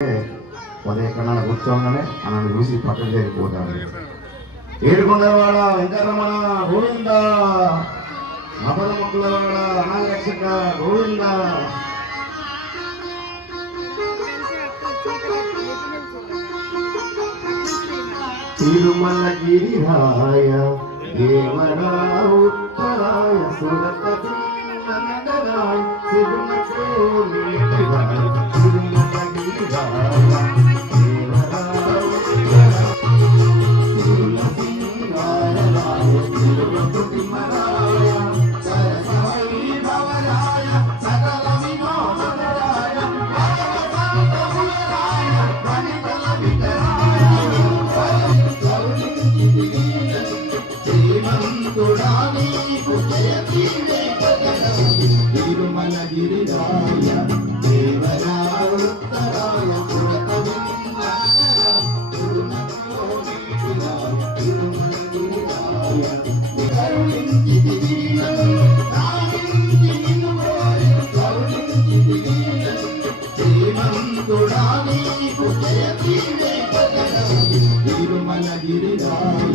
ఎక్కడన్నా కూర్చోగానే అన్నను చూసి పక్కకు చేరిపోతాడు. ఏడుకొండలవాడ వెంకటరమణ గోవింద, మపల మొక్కలవాడ అనాగరక్షక గోవింద. తిరుమలగిరిరాయ దేవరా ఉత్తరాయ సురతరాయ శివునకు తిరుమలగిరిరాయ